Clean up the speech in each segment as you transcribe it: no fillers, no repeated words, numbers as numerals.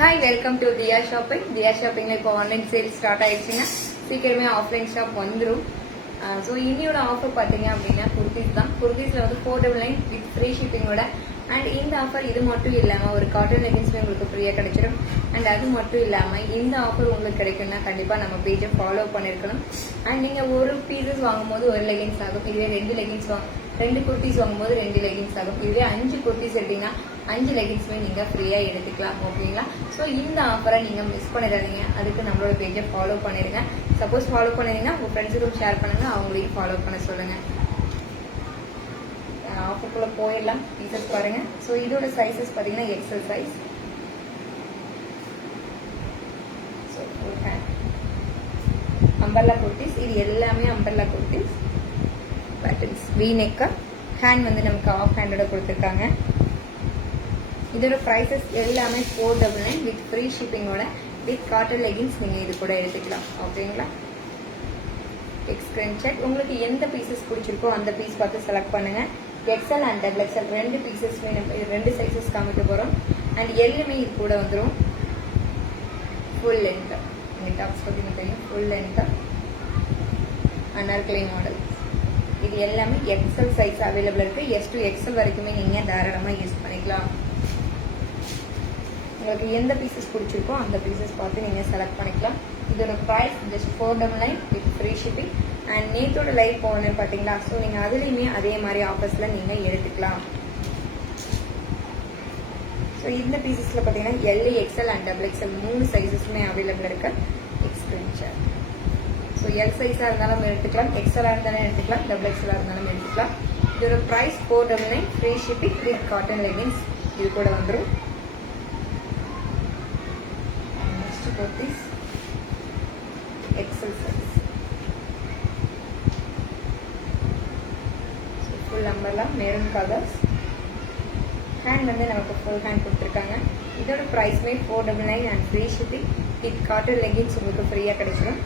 Hi, welcome to Diya Shopping. Diya Shopping இப்போ online sale start ஆயிடுச்சுங்க. சீக்கிரமே offline shop வந்துடும். ஸோ இன்னியோட ஆஃபர் பார்த்தீங்க அப்படின்னா குர்த்திஸ் தான். குர்த்திஸில் வந்து 499 வித் ஃப்ரீ ஷிப்பிங்கோட. அண்ட் இந்த ஆஃபர் இது மட்டும் இல்லாமல் ஒரு காட்டன் லெகின்ஸ்மே உங்களுக்கு ஃப்ரீயாக கிடைச்சிடும். அண்ட் அது மட்டும் இல்லாமல் இந்த ஆஃபர் உங்களுக்கு கிடைக்கும்னா கண்டிப்பாக நம்ம பேஜை ஃபாலோ பண்ணியிருக்கணும். அண்ட் நீங்கள் ஒரு பீசஸ் வாங்கும்போது ஒரு லெகின்ஸ் ஆகும். இதுவே 2 குர்த்திஸ் வாங்கும்போது 2 லெகின்ஸ் ஆகும். இதுவே 5 குர்த்திஸ் எடுத்தீங்கன்னா 5 லெகின்ஸுமே நீங்கள் ஃப்ரீயாக எடுத்துக்கலாம். ஓகேங்களா? ஸோ இந்த ஆஃபரை நீங்கள் மிஸ் பண்ணிடாதீங்க. அதுக்கு நம்மளோட பேஜை ஃபாலோ பண்ணிடுங்க. சப்போஸ் ஃபாலோ பண்ணிங்கன்னா உங்கள் ஃப்ரெண்ட்ஸுக்கும் ஷேர் பண்ணுங்கள், அவங்களையும் ஃபாலோ பண்ண சொல்லுங்கள். ஆஃபருக்குள்ளே போயிடலாம். பீசஸ் பாருங்கள். ஸோ இதோட சைஸஸ் பார்த்தீங்கன்னா XL size. So full hand umbrella kurtis. இது எல்லாமே umbrella kurtis. Patterns V neck. Hand வந்து நமக்கு ஆஃப் ஹேண்டோட கொடுத்துருக்காங்க. இதோட ப்ரைஸஸ் எல்லாமே 499 வித் ஃப்ரீ ஷிப்பிங்கோட வித் காட்டன் லெகின்ஸ் நீங்கள் இது கூட எடுத்துக்கலாம். ஓகேங்களா? Screen check. உங்களுக்கு எந்த பீசஸ் பிடிச்சிருக்கோ அந்த பீஸ் பார்த்து செலக்ட் பண்ணுங்க. எக்ஸல் அண்ட் டபுள் எக்ஸல் 2 பீசஸ்மே நம்ம 2 சைஸஸ் காமிக்க போகிறோம். அண்ட் எல்லாமே இது கூட வந்துடும். Full length. இந்த டாப்ஸ் பார்த்தீங்கன்னா தெரியும். Full length Anarkali model. இது எல்லாமே எக்ஸல் சைஸ் அவைலபிள் இருக்கு. S to XL வரைக்குமே நீங்கள் தாராளமாக யூஸ் பண்ணிக்கலாம். உங்களுக்கு எந்த பீசஸ் பிடிச்சிருக்கோ அந்த பீசஸ் பார்த்து நீங்கள் செலக்ட் பண்ணிக்கலாம். இதோட price just 499 with free shipping. And நேத்தோட லைவ் போகணுன்னு பார்த்தீங்களா? ஸோ நீங்கள் அதுலேயுமே அதே மாதிரி ஆஃபர்ஸில் நீங்கள் எடுத்துக்கலாம். ஸோ இந்த பீசஸில் பார்த்தீங்கன்னா L, XL and double XL 3 சைஸஸுமே அவைலபிள் இருக்கு. எக்ஸ்பிரன்ச்சர். ஸோ எல் சைஸாக இருந்தாலும் எடுத்துக்கலாம், எக்ஸலாக இருந்தாலும் எடுத்துக்கலாம், டபுள் எக்ஸலாக இருந்தாலும் எடுத்துக்கலாம். இதோட price 499 free shipping with cotton leggings இது கூட வந்துடும். Next kurtis XL size. Full umbrella maroon colours. Hand வந்து நமக்கு ஃபுல் ஹேண்ட் கொடுத்துருக்காங்க. இதோட ப்ரைஸ்மே 499 and free shipping with cotton leggings உங்களுக்கு ஃப்ரீயாக கிடைச்சிடும்.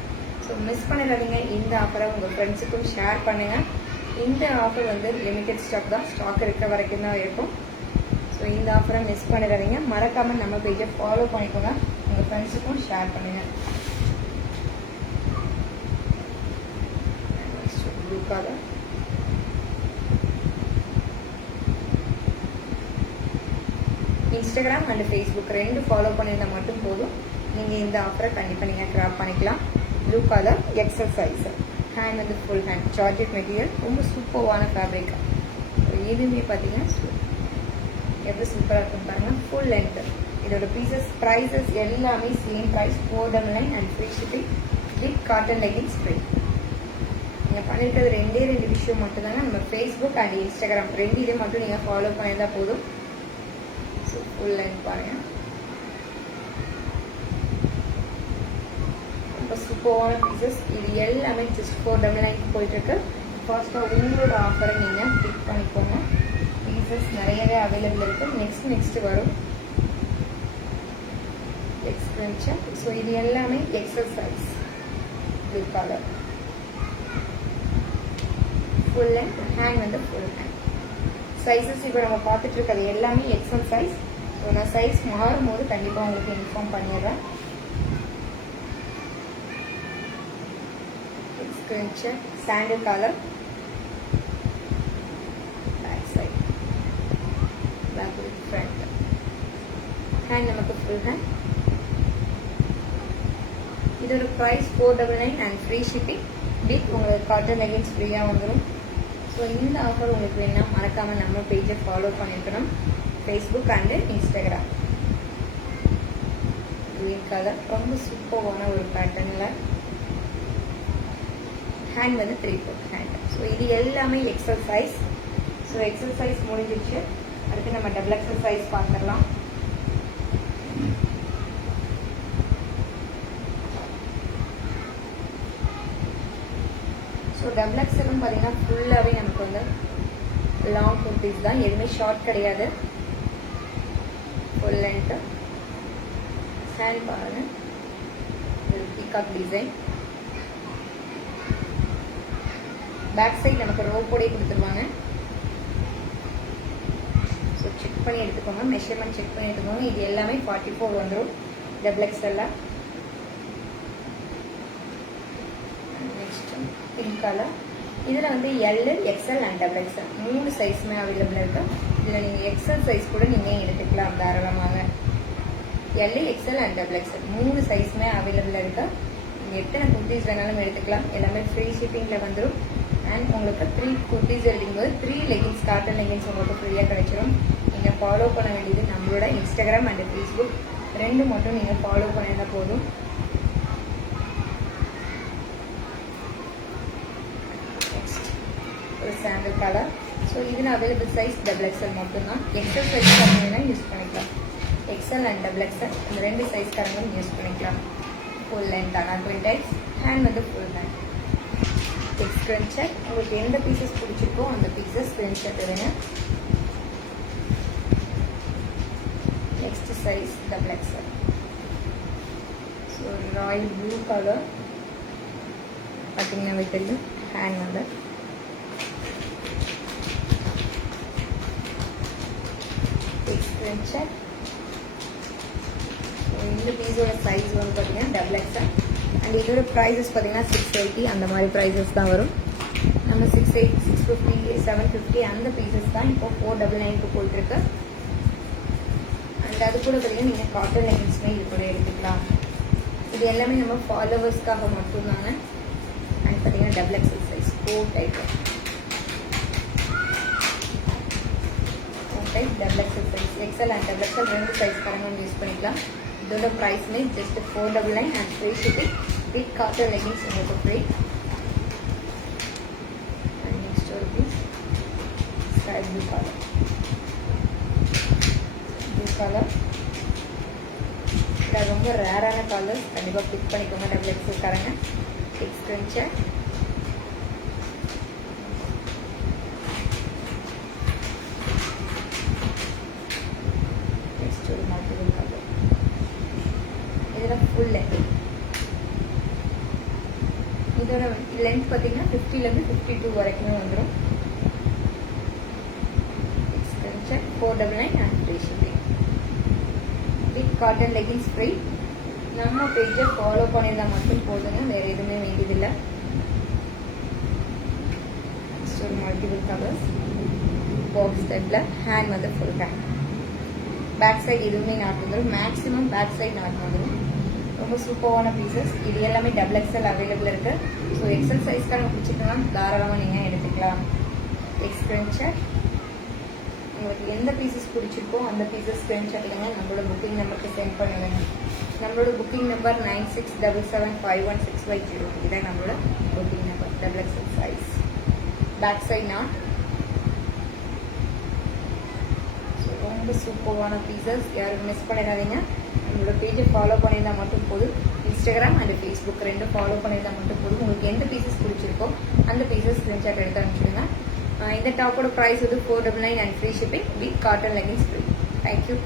ஸோ மிஸ் பண்ணிடாதீங்க. இந்த ஆஃபரை உங்கள் ஃப்ரெண்ட்ஸுக்கும் ஷேர் பண்ணுங்கள். இந்த ஆஃபர் வந்து லிமிடெட் ஸ்டாக் தான். ஸ்டாக் இருக்க வரைக்கும் தான் இருக்கும். ஸோ இந்த ஆஃபரை மிஸ் பண்ணிடாதீங்க. மறக்காமல் நம்ம பேஜை ஃபாலோ பண்ணிக்கோங்க. உங்கள் ஃப்ரெண்ட்ஸுக்கும் ஷேர் பண்ணுங்கள். Blue colour. Instagram and Facebook 2 follow பண்ணியிருந்தால் மட்டும் போதும். நீங்கள் இந்த ஆஃபரை கண்டிப்பாக நீங்கள் கிராப் பண்ணிக்கலாம். Blue colour XL size. Hand வந்து ஃபுல் ஹேண்ட் ஜார்ஜெட் மெட்டீரியல். ரொம்ப சூப்பர்வான ஃபேப்ரிக். எதுவுமே பார்த்தீங்கன்னா எவ்வளோ சூப்பராக இருக்குன்னு பாருங்கள். Full length. இதோட பீசஸ் ப்ரைஸஸ் எல்லாமே same price 499 and free shipping with cotton leggings free. நீங்கள் பண்ணியிருக்கிறது 2 விஷயம் மட்டும்தாங்க. நம்ம ஃபேஸ்புக் அண்ட் இன்ஸ்டாகிராம் 2 மட்டும் நீங்கள் ஃபாலோ பண்ணியிருந்தால் போதும். ஸோ ஃபுல் லென்த் பாருங்கள். சூப்பரான பீசஸ். இது எல்லாமே ஜஸ்ட் 499 போயிட்டு இருக்கு. ஃபர்ஸ்ட்டாக உங்களோட ஆஃபரை நீங்கள் பிக் பண்ணிக்கோங்க. பீசஸ் நிறையவே அவைலபிள் இருக்கு. நெக்ஸ்ட் வரும் எக்ஸ்பென்ஷன். ஸோ இது எல்லாமே XL size. Blue colour full hand. Hand வந்து ஃபுல் ஹேண்ட். சைஸஸ் இப்போ நம்ம பார்த்துட்டு இருக்கிறது எல்லாமே எக்ஸல் சைஸ். ஸோ நான் சைஸ் மாறும் போது கண்டிப்பாக உங்களுக்கு இன்ஃபார்ம் பண்ணிடுறேன். Sandal colour. Back side back with front. Hand நமக்கு ஃபுல் ஹேண்ட். இதோட price 499 and free shipping with உங்களுக்கு காட்டன் லெகின்ஸ் ஃப்ரீயாக வந்துடும். ஸோ இந்த ஆஃபர் உங்களுக்கு வேணால் மறக்காமல் நம்ம பேஜை ஃபாலோ பண்ணியிருக்கணும். Facebook and Instagram. Green colour ரொம்ப சூப்பரான ஒரு பேட்டர்னில். ஹேண்ட் வந்து 3/4 ஹேண்ட். ஸோ இது எல்லாமே XL size. So XL size முடிஞ்சிருச்சு. அடுத்து நம்ம டபுள் எக்ஸல் சைஸ் பார்த்துடலாம். ஸோ டபுள் எக்ஸலும் பார்த்தீங்கன்னா ஃபுல்லாகவே நமக்கு வந்து லாங் குர்த்திஸ் தான். எதுவுமே ஷார்ட் கிடையாது. Full length. ஹேண்ட் பாருங்கள். Peacock design. பேக் சைட் நமக்கு ரோப்போடே கொடுத்துருவாங்க. ஸோ செக் பண்ணி எடுத்துக்கோங்க, மெஷர்மெண்ட் செக் பண்ணி எடுத்துக்கோங்க. இது எல்லாமே 44 வந்துடும் டபுள் எக்ஸ்எல்ல. Next pink colour. இதில் வந்து L, XL and double XL 3 சைஸுமே அவைலபிள் இருக்கு. இதில் நீங்கள் எக்ஸ்எல் சைஸ் கூட நீங்கள் எடுத்துக்கலாம் தாராளமாக. L, XL and double XL 3 சைஸுமே அவைலபிள் இருக்கு. நீங்கள் எத்தனை குர்த்திஸ் வேணாலும் எடுத்துக்கலாம். எல்லாமே ஃப்ரீ ஷிப்பிங்கில் வந்துடும். அண்ட் உங்களுக்கு 3 குர்த்திஸ் எடுக்கும்போது 3 லெகின்ஸ், காட்டன் லெகின்ஸ் உங்களுக்கு ஃப்ரீயாக கிடைச்சிடும். நீங்கள் ஃபாலோ பண்ண வேண்டியது நம்மளோட இன்ஸ்டாகிராம் அண்ட் ஃபேஸ்புக் 2 மட்டும் நீங்கள் ஃபாலோ பண்ணியிருந்தா போதும். ஒரு சாண்டல் கலர். ஸோ இதில் அவைலபிள் சைஸ் டபுள் எக்ஸ்எல் மட்டும்தான். எக்ஸ்எல் சைஸ் காரங்கன்னா யூஸ் பண்ணிக்கலாம். எக்ஸ்எல் அண்ட் டபுள் எக்ஸ்எல் இந்த 2 சைஸ் காரங்களும் யூஸ் பண்ணிக்கலாம். ஃபுல் லென்த் ஆனால் ட்வின் டைப்ஸ், ஹேண்ட் வந்து ஃபுல் ஹேண்ட். ஸ்க்ரீன்ஷாட் உங்களுக்கு எந்த பீசஸ் பிடிச்சிருக்கோ அந்த பீசஸ் ஸ்க்ரீன்ஷாட் எடுங்க. Next size double XL. So Royal blue colour பார்த்தீங்கன்னா தெரியும். ஹேண்ட் வந்து ஸ்க்ரீன்ஷாட். இந்த பீஸோட சைஸ் வந்து பார்த்தீங்கன்னா டபுள் எக்ஸ்எல். அண்ட் இதோட ப்ரைஸஸ் பார்த்தீங்கன்னா 680 அந்த மாதிரி ப்ரைஸஸ் தான் வரும். நம்ம 680, 650, 750 அந்த பீசஸ் தான் இப்போ 499க்கு போயிட்டுருக்கு. அண்ட் அது கூட பார்த்தீங்கன்னா நீங்கள் காட்டன் லெகின்ஸ்மே இது கூட எடுத்துக்கலாம். இது எல்லாமே நம்ம ஃபாலோவர்ஸ்க்காக மட்டும்தாங்க. அண்ட் பார்த்தீங்கன்னா double XL size 4 type double XL size. XL and double XL 2 size காரங்களும் யூஸ் பண்ணிக்கலாம். இதோட ப்ரைஸ்மே just 499 and free shipping with cotton leggings உங்களுக்கு ஃப்ரீ. அண்ட் நெக்ஸ்ட் ஒரு piece sky blue colour. Blue colour இது ரொம்ப ரேரான கலர்ஸ், கண்டிப்பாக பிக் பண்ணிக்கோங்க. டபுள் எக்ஸ்எல் காரங்க. ஸ்க்ரீன்ஷாட். நெக்ஸ்ட் ஒரு மல்டிபிள் கலர். இதில் ஃபுல் லென்த். இதோட லென்த் பார்த்தீங்கன்னா 50லேருந்து 52 வரைக்குமே வந்துடும். 499 and free shipping with cotton leggings free. நம்ம பேஜை ஃபாலோ பண்ணியிருந்தால் மட்டும் போதுங்க, வேறு எதுவுமே வேண்டியதில்லை. ஒரு மல்டிபிள் கலர்ஸ் பாக்ஸ் டைப்பில். ஹேண்ட் வந்து ஃபுல் ஹேண்ட். பேக் சைடு எதுவுமே நாட் வந்துடும். மேக்ஸிமம் பேக் சைடு நாட் வந்துடும். ரொம்ப சூப்பரான பீசஸ். இது எல்லாமே டபுள் எக்ஸ்எல் அவைலபிள் இருக்கு. ஸோ எக்ஸ்எல் சைஸ்க்கான பிடிச்சிக்கலாம், தாராளமாக நீங்கள் எடுத்துக்கலாம். ஸ்க்ரீன்ஷாட். உங்களுக்கு எந்த பீசஸ் பிடிச்சிருக்கோ அந்த பீசஸ் ஸ்க்ரீன்ஷாட் எடுங்க. நம்மளோட புக்கிங் நம்பருக்கு சென்ட் பண்ணுங்க. நம்மளோட புக்கிங் நம்பர் 96775165 இதான் நம்மளோட booking number. Double XL size. Back side knot. ரொம்ப சூப்பரான பீசஸ், யாரும் மிஸ் பண்ணிடாதீங்க. நம்மளோட பேஜை ஃபாலோ பண்ணியிருந்தால் மட்டும் போதும். இன்ஸ்டாகிராம் அண்ட் ஃபேஸ்புக் 2 ஃபாலோ பண்ணியிருந்தால் மட்டும் போதும். உங்களுக்கு எந்த பீசஸ் பிடிச்சிருக்கோ அந்த பீசஸ் ஸ்க்ரீன்ஷாட் எடுத்து அனுப்பிச்சுடுங்க. இந்த டாப்போட ப்ரைஸ் வந்து 499 and free shipping with cotton leggings free. Thank you.